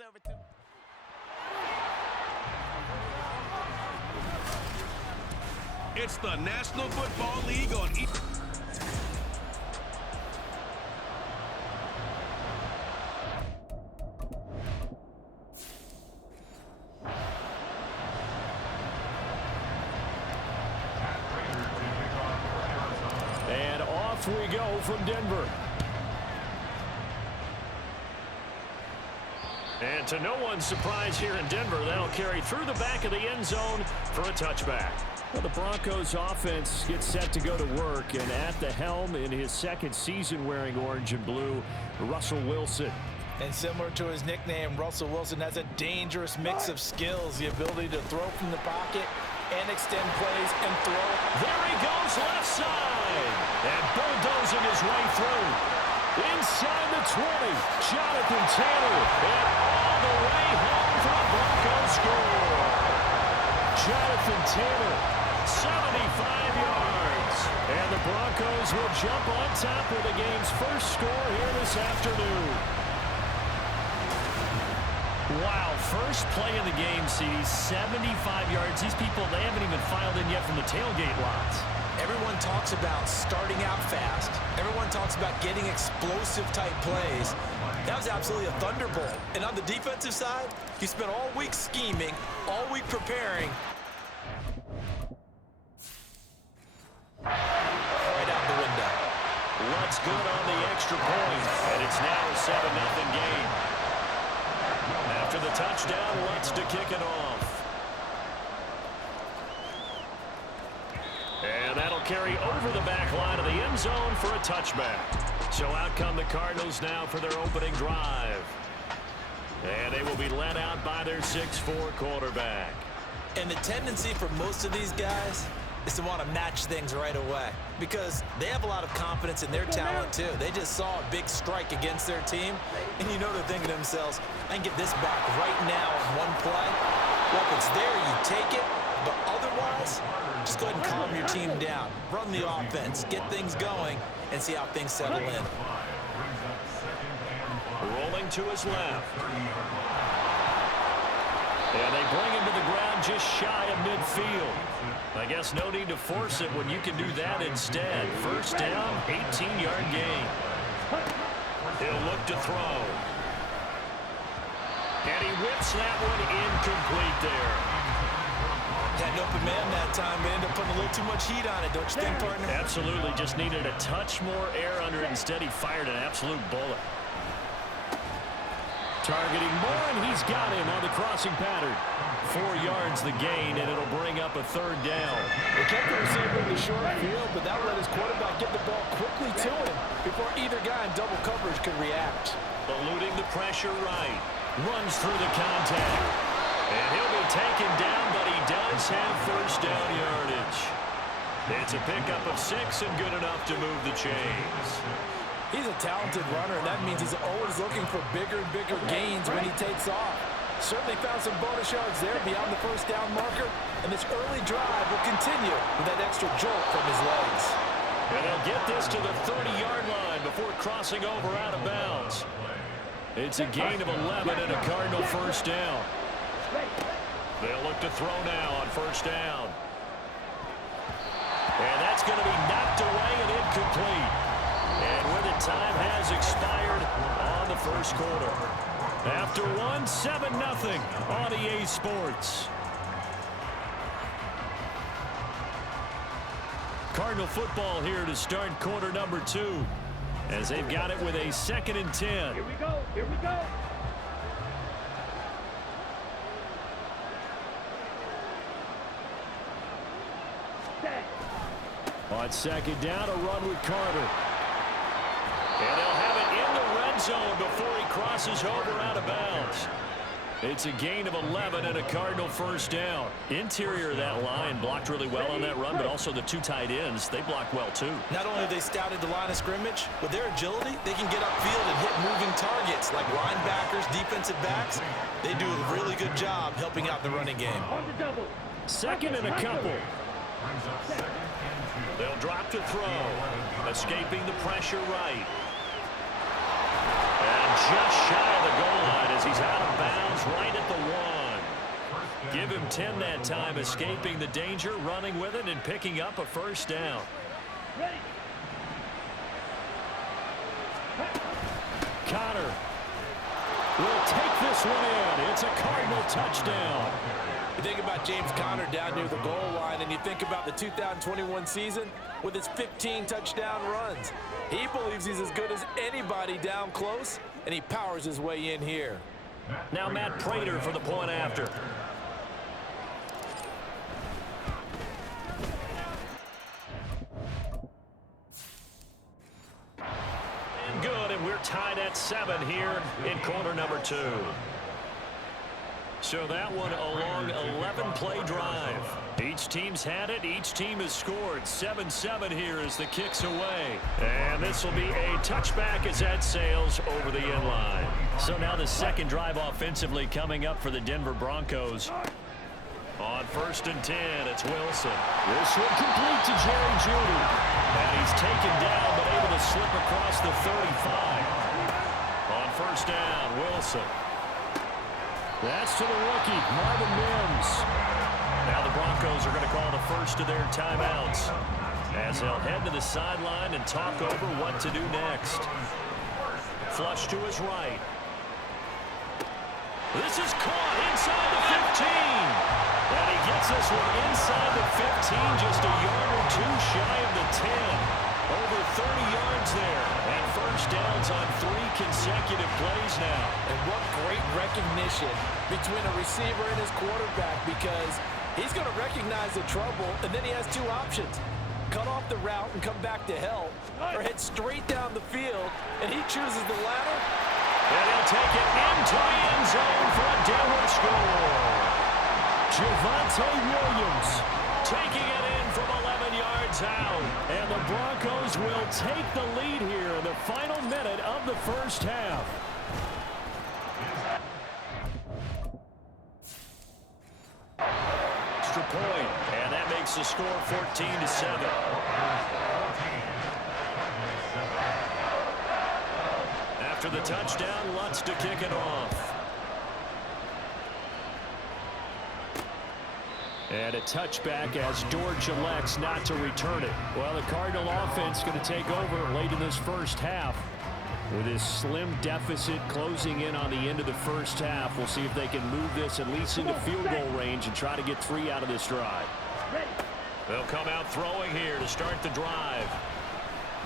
serve it to. It's the National Football League on And off we go from Denver. And to no one's surprise here in Denver, that'll carry through the back of the end zone for a touchback. Well, the Broncos offense gets set to go to work, and at the helm in his second season wearing orange and blue, Russell Wilson. And similar to his nickname, Russell Wilson has a dangerous mix of skills, the ability to throw from the pocket and extend plays and throw. There he goes left side, and bulldozing his way through. Inside the 20, Jonathan Taylor, and all the way home for the Broncos score. Jonathan Taylor, 75 yards. And the Broncos will jump on top with the game's first score here this afternoon. Wow, first play of the game, CD, 75 yards. These people, they haven't even filed in yet from the tailgate lots. Everyone talks about starting out fast. Everyone talks about getting explosive-type plays. That was absolutely a thunderbolt. And on the defensive side, you spent all week scheming, all week preparing. Right out the window. What's good on the extra point, and it's now a 7-0 game. After the touchdown, Lutz to kick it off. And that'll carry over the back line of the end zone for a touchback. So out come the Cardinals now for their opening drive. And they will be led out by their 6'4" quarterback. And the tendency for most of these guys is to want to match things right away because they have a lot of confidence in their talent too. They just saw a big strike against their team, and you know they're thinking to themselves, I can get this back right now in one play. Well, if it's there, you take it, but otherwise, just go ahead and calm your team down. Run the offense, get things going, and see how things settle in. Rolling to his left. And they bring him to the ground just shy of midfield. I guess no need to force it when you can do that instead. First down, 18-yard gain. He'll look to throw. And he whips that one incomplete there. Had an open man that time, but ended up putting a little too much heat on it, don't you think, partner? Absolutely. Just needed a touch more air under it. Instead, he fired an absolute bullet. Targeting more, and he's got him on the crossing pattern. 4 yards the gain, and it'll bring up a third down. They kept the receiver in the short field, but that let his quarterback get the ball quickly to him before either guy in double coverage could react. Eluding the pressure right. Runs through the contact. And he'll be taken down, but he does have first down yardage. It's a pickup of 6 and good enough to move the chains. He's a talented runner, and that means he's always looking for bigger and bigger gains when he takes off. Certainly found some bonus yards there beyond the first down marker, and this early drive will continue with that extra jolt from his legs. And they'll get this to the 30-yard line before crossing over out of bounds. It's a gain of 11 and a Cardinal first down. They'll look to throw now on first down. And that's going to be knocked away and incomplete. And with it, time has expired on the first quarter. After one, 7-0 on EA Sports. Cardinal football here to start quarter number 2. As they've got it with a 2nd and 10. Here we go. Here we go. On 2nd down, a run with Carter. And they'll have it in the red zone before he crosses over out of bounds. It's a gain of 11 and a Cardinal first down. Interior of that line blocked really well on that run, but also the 2 tight ends, they blocked well too. Not only have they scouted the line of scrimmage, with their agility, they can get upfield and hit moving targets like linebackers, defensive backs. They do a really good job helping out the running game. 2nd and a couple. They'll drop to throw. Escaping the pressure right. And just shy of the goal line as he's out of bounds right at the 1. Give him 10 that time, escaping the danger, running with it, and picking up a first down. Connor will take this one in. It's a Cardinal touchdown. You think about James Conner down near the goal line, and you think about the 2021 season with his 15 touchdown runs. He believes he's as good as anybody down close, and he powers his way in here. Now Matt Prater for the point after. And good, and we're tied at 7 here in quarter number 2. So that one a long 11-play drive. Each team's had it. Each team has scored. 7-7 here as the kick's away. And this will be a touchback as that sails over the end line. So now the second drive offensively coming up for the Denver Broncos. On 1st and 10, it's Wilson. This will complete to Jerry Jeudy. And he's taken down but able to slip across the 35. On 1st down, Wilson. That's to the rookie, Marvin Mims. Now the Broncos are going to call the first of their timeouts as they'll head to the sideline and talk over what to do next. Flush to his right. This is caught inside the 15. And he gets this one inside the 15, just a yard or two shy of the 10. Over 30 yards there. And first downs on 3 consecutive plays now. And what great recognition between a receiver and his quarterback, because he's going to recognize the trouble, and then he has 2 options. Cut off the route and come back to help, or head straight down the field, and he chooses the latter. And he'll take it into the end zone for a downward score. Javonte Williams taking it in from 11 yards out. And the Broncos will take the lead here in the final minute of the first half. Extra point, and that makes the score 14-7. After the touchdown, Lutz to kick it off. And a touchback as Dortch elects not to return it. Well, the Cardinal offense going to take over late in this first half. With this slim deficit closing in on the end of the first half, we'll see if they can move this at least into field goal range and try to get 3 out of this drive. They'll come out throwing here to start the drive.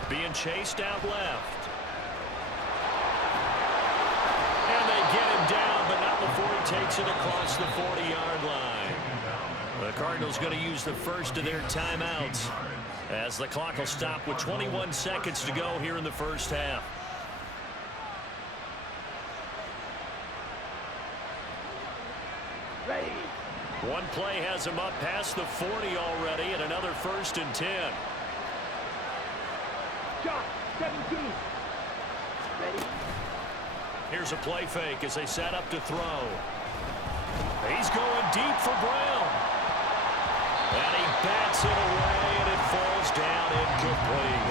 Being chased out left. And they get him down, but not before he takes it across the 40-yard line. The Cardinals going to use the first of their timeouts as the clock will stop with 21 seconds to go here in the first half. Ready. One play has him up past the 40 already, and another 1st and 10. Shot 17. Ready. Here's a play fake as they set up to throw. He's going deep for Brown. And he bats it away, and it falls down incomplete.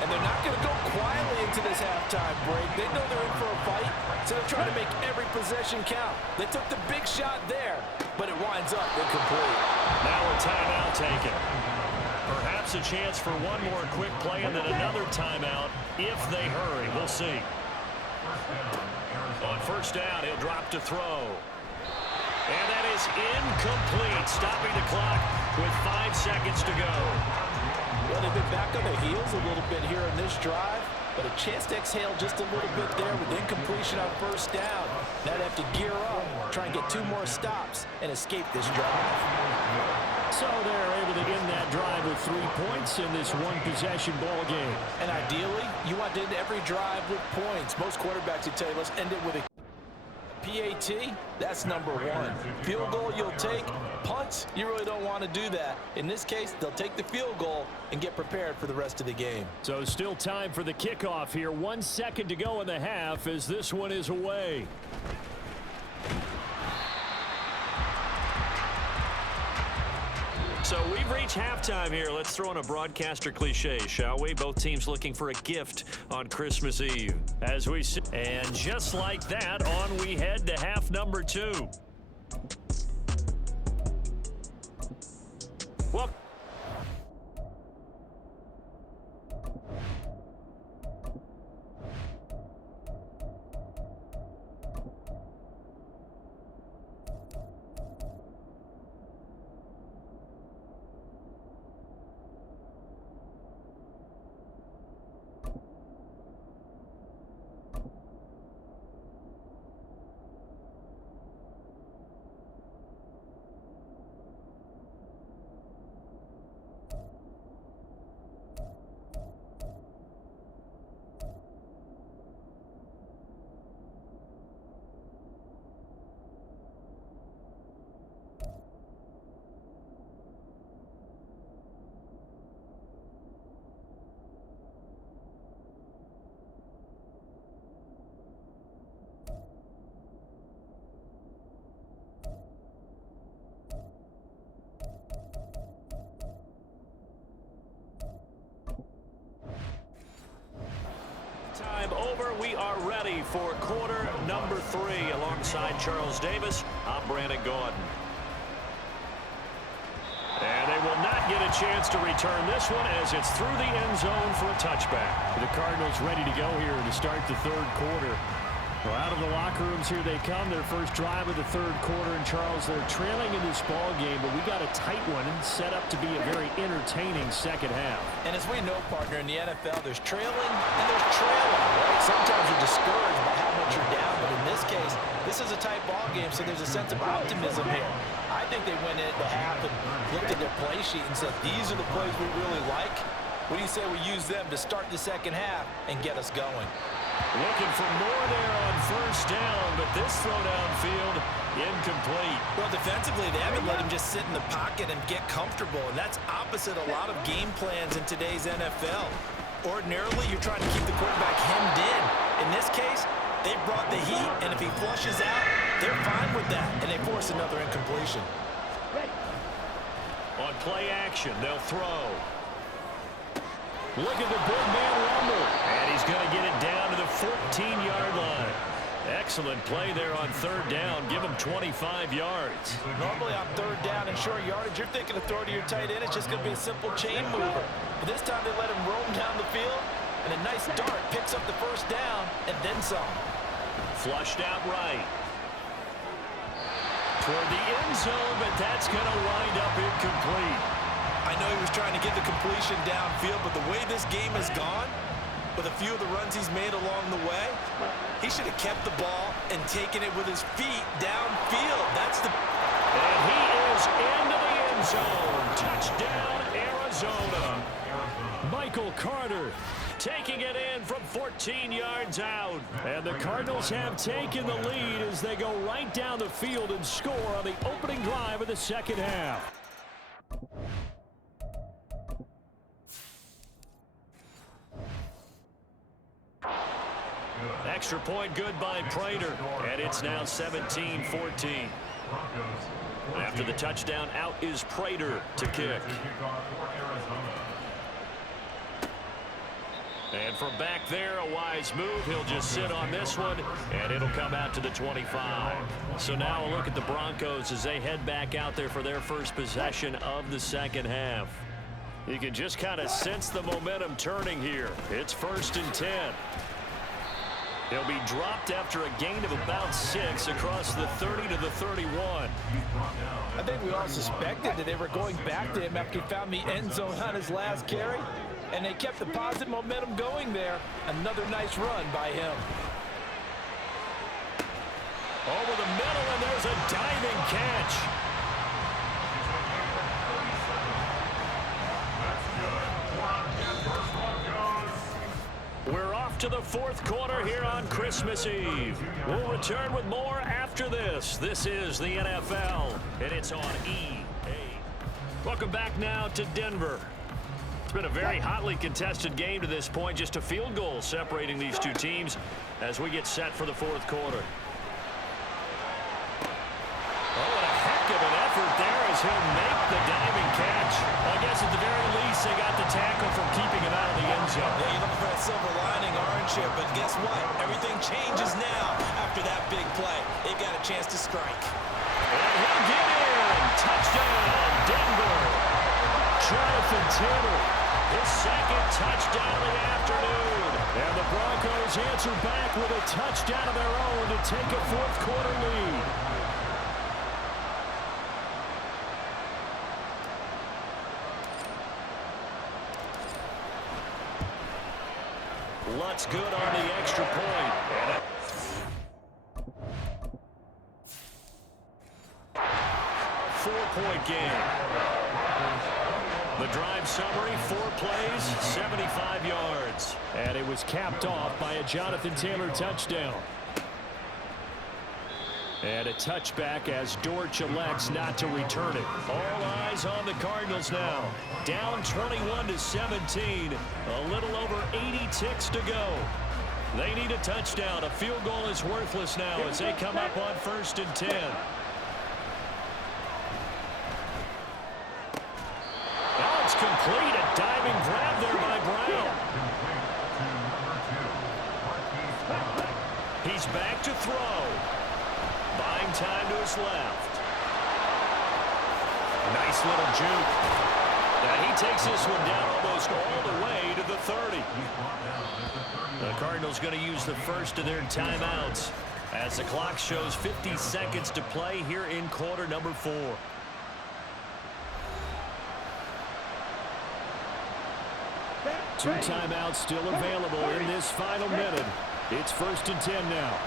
And they're not going to go quietly into this halftime break. They know they're in for a fight, so they're trying to make every possession count. They took the big shot there, but it winds up incomplete. Now a timeout taken. Perhaps a chance for one more quick play and then another timeout if they hurry. We'll see. On 1st down, he'll drop to throw. And that is incomplete, stopping the clock with 5 seconds to go. Well, they've been back on their heels a little bit here in this drive, but a chance to exhale just a little bit there with incompletion on 1st down. Now they have to gear up, try and get 2 more stops, and escape this drive. So they're able to end that drive with 3 points in this one-possession ball game. And ideally, you want to end every drive with points. Most quarterbacks would tell you, let's end it with a PAT, that's number 1. Field goal you'll take. Punts, you really don't want to do that. In this case, they'll take the field goal and get prepared for the rest of the game. So still time for the kickoff here. 1 second to go in the half as this one is away. So we've reached halftime here. Let's throw in a broadcaster cliche, shall we? Both teams looking for a gift on Christmas Eve. As we see, and just like that, on we head to half number 2. Well, time over. We are ready for quarter number 3. Alongside Charles Davis, I'm Brandon Gaudin. And they will not get a chance to return this one as it's through the end zone for a touchback. The Cardinals ready to go here to start the third quarter. Well, out of the locker rooms here they come. Their first drive of the third quarter. And Charles, they're trailing in this ball game, but we got a tight one and set up to be a very entertaining second half. And as we know, partner, in the NFL, there's trailing and there's trailing, right? Sometimes you're discouraged by how much you're down, but in this case, this is a tight ball game, so there's a sense of optimism here. I think they went into half and looked at their play sheet and said, these are the plays we really like. What do you say we use them to start the second half and get us going? Looking for more there on first down, but this throw downfield incomplete. Well, defensively, they haven't let him just sit in the pocket and get comfortable, and that's opposite a lot of game plans in today's NFL. Ordinarily, you're trying to keep the quarterback hemmed in. In this case, they brought the heat, and if he flushes out, they're fine with that, and they force another incompletion. On play action, they'll throw. Look at the big man rumble. And he's going to get it down to the 14-yard line. Excellent play there on third down. Give him 25 yards. Normally on third down and short yardage, you're thinking of throw to your tight end. It's just going to be a simple chain mover. But this time they let him roam down the field. And a nice dart picks up the first down and then some. Flushed out right. Toward the end zone, but that's going to wind up incomplete. I know he was trying to get the completion downfield, but the way this game has gone, with a few of the runs he's made along the way, he should have kept the ball and taken it with his feet downfield. That's the... And he is into the end zone. Touchdown, Arizona. Michael Carter taking it in from 14 yards out. And the Cardinals have taken the lead as they go right down the field and score on the opening drive of the second half. Extra point good by Prater, and it's now 17-14. After the touchdown, out is Prater to kick. And from back there, a wise move. He'll just sit on this one, and it'll come out to the 25. So now a look at the Broncos as they head back out there for their first possession of the second half. You can just kind of sense the momentum turning here. It's 1st and 10. He'll be dropped after a gain of about 6 across the 30 to the 31. I think we all suspected that they were going back to him after he found the end zone on his last carry. And they kept the positive momentum going there. Another nice run by him. Over the middle, and there's a diving catch. We're off to the fourth quarter here on Christmas Eve. We'll return with more after this. This is the NFL, and it's on EA. Welcome back now to Denver. It's been a very hotly contested game to this point. Just a field goal separating these two teams as we get set for the fourth quarter. Oh, what a heck of an effort there as he'll make the diving catch. coach? Well, I guess at the very least, they got the tackle from keeping him out of the end zone. Yeah, you're looking for that silver lining, aren't you? But guess what? Everything changes now after that big play. They've got a chance to strike. And he'll get in. Touchdown, Denver. Jonathan Taylor, his second touchdown of the afternoon. And the Broncos answer back with a touchdown of their own to take a fourth-quarter lead. Lutz good on the extra point. 4-point game. The drive summary, 4 plays, 75 yards. And it was capped off by a Jonathan Taylor touchdown. And a touchback as Dortch elects not to return it. All eyes on the Cardinals now. Down 21-17. A little over 80 ticks to go. They need a touchdown. A field goal is worthless now as they come up on 1st and 10. Now it's complete. A diving grab there by Brown. He's back to throw. Buying time to his left. Nice little juke. Now he takes this one down almost all the way to the 30. The Cardinals going to use the first of their timeouts as the clock shows 50 seconds to play here in quarter number 4. Two timeouts still available in this final minute. It's 1st and 10 now.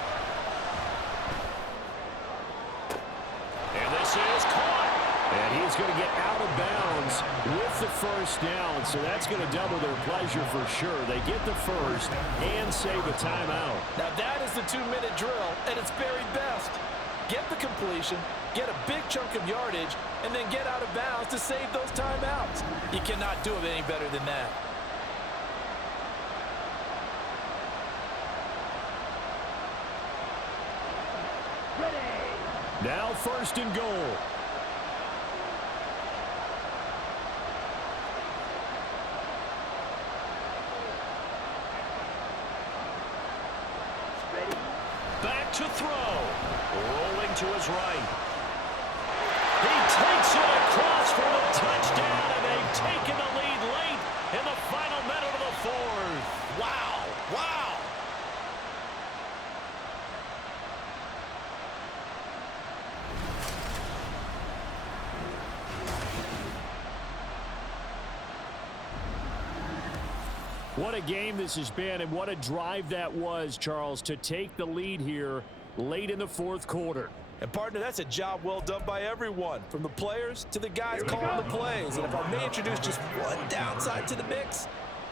And this is caught. And he's going to get out of bounds with the first down. So that's going to double their pleasure for sure. They get the first and save a timeout. Now that is the 2-minute drill at its very best. Get the completion, get a big chunk of yardage, and then get out of bounds to save those timeouts. You cannot do it any better than that. Now 1st and goal. Back to throw. Rolling to his right. He takes it across for a touchdown, and they've taken the lead late in the final minute of the 4th. Wow. Wow. What a game this has been, and what a drive that was, Charles, to take the lead here late in the 4th quarter. And, partner, that's a job well done by everyone, from the players to the guys calling the plays. And if I may introduce just one downside to the mix,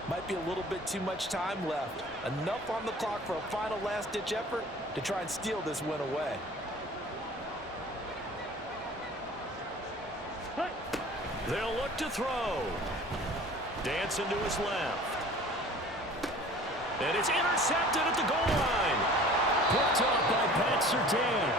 might be a little bit too much time left. Enough on the clock for a final last-ditch effort to try and steal this win away. They'll look to throw. Dancing to his left. And it's intercepted at the goal line. Picked up by Pat Surtain.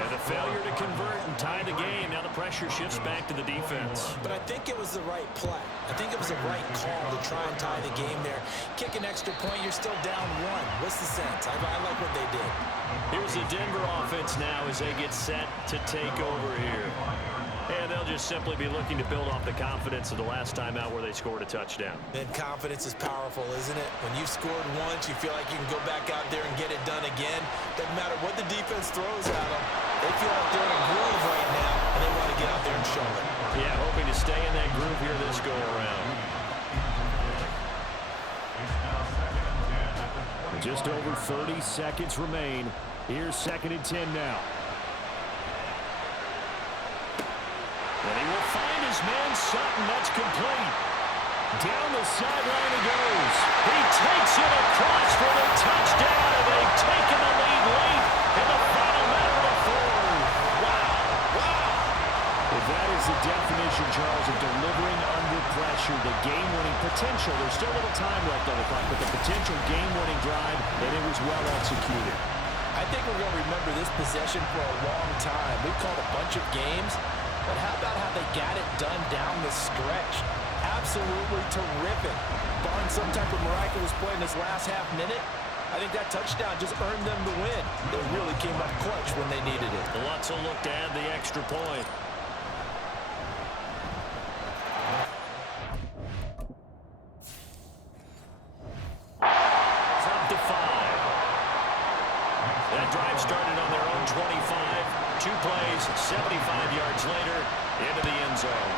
And a failure to convert and tie the game. Now the pressure shifts back to the defense. But I think it was the right play. I think it was the right call to try and tie the game there. Kick an extra point, you're still down 1. What's the sense? I like what they did. Here's the Denver offense now as they get set to take over here. And they'll just simply be looking to build off the confidence of the last time out where they scored a touchdown. And confidence is powerful, isn't it? When you've scored once, you feel like you can go back out there and get it done again. Doesn't matter what the defense throws at them. They feel like they're in a groove right now, and they want to get out there and show it. Yeah, hoping to stay in that groove here this go-around. Just over 30 seconds remain. Here's 2nd and 10 now. And he will find his man Sutton. That's complete. Down the sideline he goes. He takes it across for the touchdown, and they've taken the lead late in the final minute of the 4th. Wow. Wow. If that is the definition, Charles, of delivering under pressure, the game-winning potential. There's still a little time left on the clock, but the potential game-winning drive, and it was well executed. I think we're going to remember this possession for a long time. We've called a bunch of games, but how about how they got it done down the stretch? Absolutely terrific. Barring some type of miraculous play in this last half minute, I think that touchdown just earned them the win. They really came up clutch when they needed it. Let's look to add the extra point. It's up to 5. That drive started on their own 25. 2 plays, 75 yards later, into the end zone.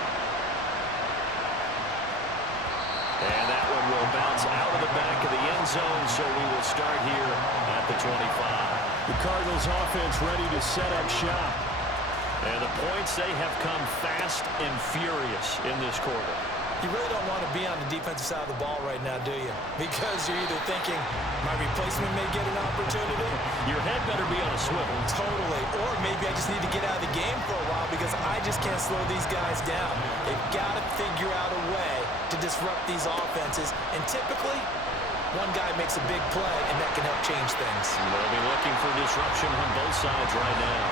And that one will bounce out of the back of the end zone, so we will start here at the 25. The Cardinals offense ready to set up shop. And the points, they have come fast and furious in this quarter. You really don't want to be on the defensive side of the ball right now, do you? Because you're either thinking, my replacement may get an opportunity. Your head better be on a swivel. Totally. Or maybe I just need to get out of the game for a while because I just can't slow these guys down. They've got to figure out a way to disrupt these offenses. And typically, one guy makes a big play, and that can help change things. They'll be looking for disruption on both sides right now.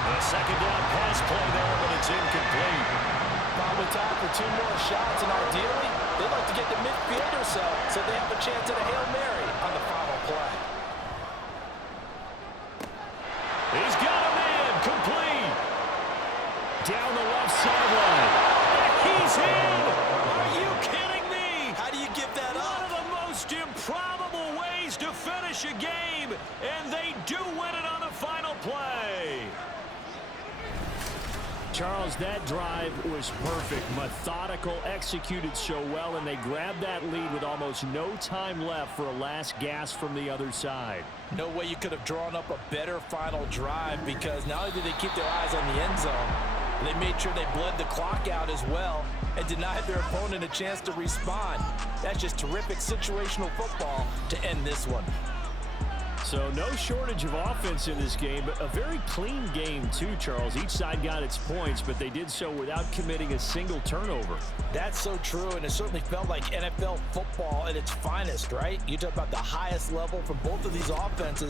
The second down pass play there, but it's incomplete. Probably time for 2 more shots, and ideally, they'd like to get to midfield or so they have a chance at a Hail Mary on the final play. He's got a man, complete. Down the left sideline. And he's in! Are you kidding me? How do you give that up? One of the most improbable ways to finish a game, and they do win it on the final play. Charles, that drive was perfect. Methodical, executed so well, and they grabbed that lead with almost no time left for a last gasp from the other side. No way you could have drawn up a better final drive because not only did they keep their eyes on the end zone, they made sure they bled the clock out as well and denied their opponent a chance to respond. That's just terrific situational football to end this one. So no shortage of offense in this game, but a very clean game too, Charles. Each side got its points, but they did so without committing a single turnover. That's so true, and it certainly felt like NFL football at its finest, right? You talk about the highest level for both of these offenses.